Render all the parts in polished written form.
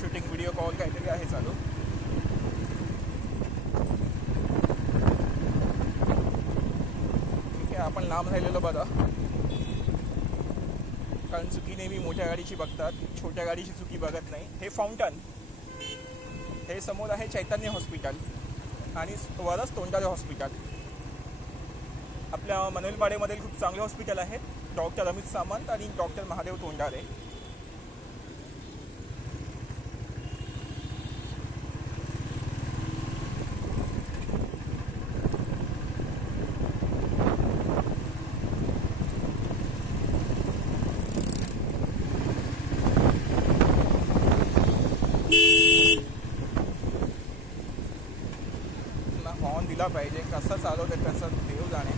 Shooting video call काहीतरी आहे चालू. ठीक आहे, आपण लांब राहिलेलो बघा, कारण चुकी नेहमी मोठ्या गाडीची बघतात, छोट्या गाडीची चुकी बघत नाही. हे फाउंटन, हे समोर आहे चैतन्य हॉस्पिटल आणि वरच तोंडारे हॉस्पिटल. आपल्या मनोलपाडेमध्ये खूप चांगले हॉस्पिटल आहेत, डॉक्टर अमित सामंत आणि डॉक्टर महादेव तोंडारे. हॉर्न दिला पाहिजे, कसं चालवतं त्याचं देव जाणे.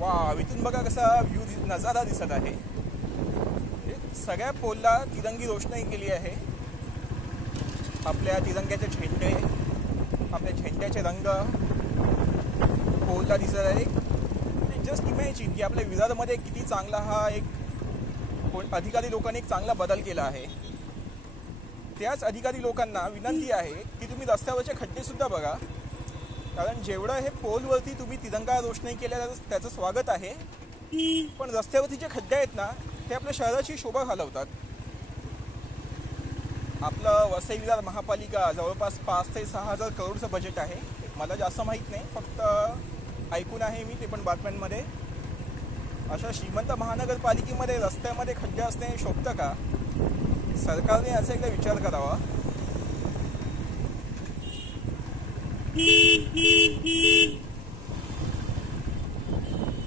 वा, इथून बघा कसा व्ह्यू नजारा दिसत आहे. सगळ्या पोलला तिरंगी रोषणाई केली आहे. आपल्या तिरंग्याचे झेंडे, आपल्या झेंड्याचे रंग पोलला दिसत आहे. जस्ट इमॅजिन की आपल्या विरारमध्ये किती चांगला हा एक अधिकारी लोकांनी एक चांगला बदल केला आहे. त्याच अधिकारी लोकांना विनंती आहे की तुम्ही रस्त्यावरचे खड्डेसुद्धा बघा, कारण जेवढं हे पोलवरती तुम्ही तिरंगा रोषणाई केल्याचं त्याचं स्वागत आहे, पण रस्त्यावरती जे खड्डे आहेत ना ते आपल्या शहराची शोभा घालवतात. आपलं वसई विरार महापालिका जवळपास 5 ते 6 हजार करोडचं बजेट आहे. मला जास्त माहीत नाही, फक्त ऐकून आहे मी, ते पण बातम्यांमध्ये. अशा श्रीमंत महानगरपालिकेमध्ये रस्त्यामध्ये खड्डे असणे शोभतं का? सरकारने याचा एकदा विचार करावा.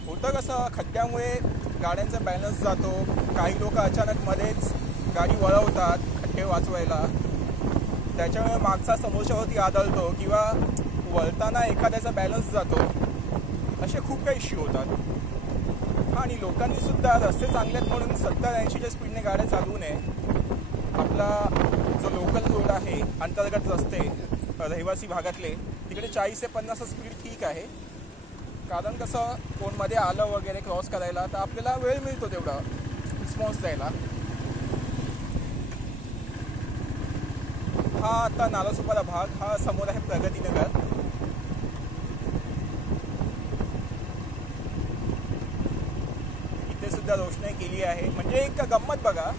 होतं कसं, खड्ड्यामुळे गाड्यांचा बॅलन्स जातो. काही लोक अचानक मध्येच गाडी वळवतात खड्डे वाचवायला, त्याच्यामुळे मागचा समोरच्यावरती आदळतो किंवा वळताना एखाद्याचा बॅलन्स जातो. असे खूप काही इश्यू होतात. आणि लोकांनी सुद्धा रस्ते चांगले आहेत म्हणून 70-80च्या स्पीडने गाड्या चालवू नये. आपला जो लोकल रोड आहे, अंतर्गत रस्ते रहिवासी भागातले, तिकडे 40 ते 50 स्पीड ठीक आहे. कारण कसं, कोणमध्ये आलं वगैरे क्रॉस करायला तर आपल्याला वेळ मिळतो तेवढा रिस्पॉन्स द्यायला. हा आता नालासोपारा भाग, हा समोर आहे प्रगतीनगर. इथे सुद्धा रोषणाई केली आहे. म्हणजे एक गंमत बघा.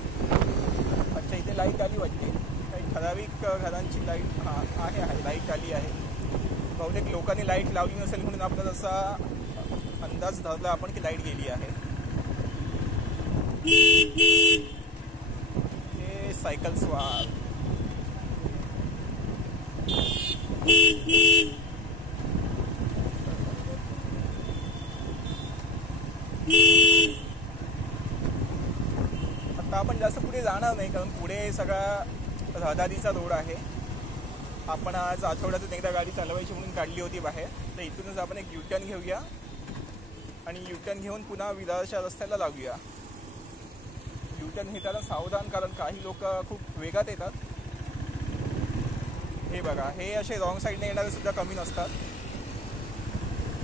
अच्छा, इथे लाईट आली वाटते, काही ठराविक घरांची लाईट आहे लाईट आली आहे. बहुतेक लोकांनी लाईट लावली नसेल म्हणून आपला जसा अंदाज धरला आपण की लाईट गेली आहे. हे सायकल स्वार. आता आपण जास्त पुढे जाणार नाही, कारण पुढे सगळा रहदारीचा रोड आहे. आपण आज आठवड्यातून एकदा गाडी चालवायची म्हणून काढली होती बाहेर, तर इथूनच आपण एक युटर्न घेऊया आणि युटर्न घेऊन पुन्हा विरारच्या रस्त्याला लागूया. युटर्न घेताना सावधान, कारण काही लोक खूप वेगात येतात. हे बघा, हे असे रॉंग साईडने येणारे सुद्धा कमी नसतात.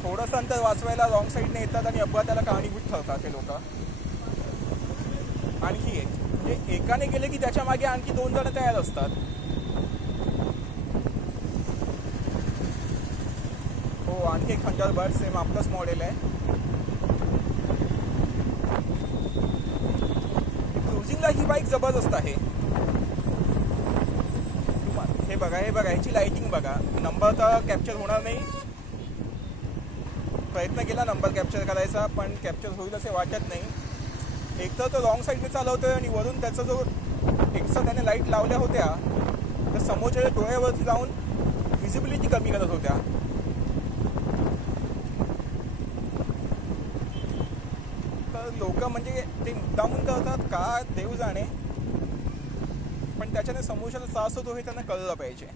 थोडंसं अंतर वाचवायला रॉंग साईडने येतात आणि अपघाताला कारणीभूत ठरतात हे लोक. आणखी एक, म्हणजे एकाने गेले की त्याच्या मागे आणखी 2 जण तयार असतात. हो, आणखी एक थंडरबर्ड, सेम आपलंच मॉडेल आहे. क्रुझिंगला ही बाईक जबरदस्त आहे. हे बघा, ह्याची लाईटिंग बघा. नंबर तर कॅप्चर होणार नाही. प्रयत्न केला नंबर कॅप्चर करायचा, पण कॅप्चर होईल असे वाटत नाही. एक तर तो रॉंग साईडने चालवतोय आणि वरून त्याचा जो एक्स्ट्रा त्याने लाईट लावल्या होत्या तर समोरच्या डोळ्यावरती जाऊन व्हिजिबिलिटी कमी करत होत्या. तर लोक म्हणजे ते मुद्दामून करतात का देव जाणे, पण त्याच्याने समोरच्याला त्रास होतो हे त्यांना कळलं पाहिजे.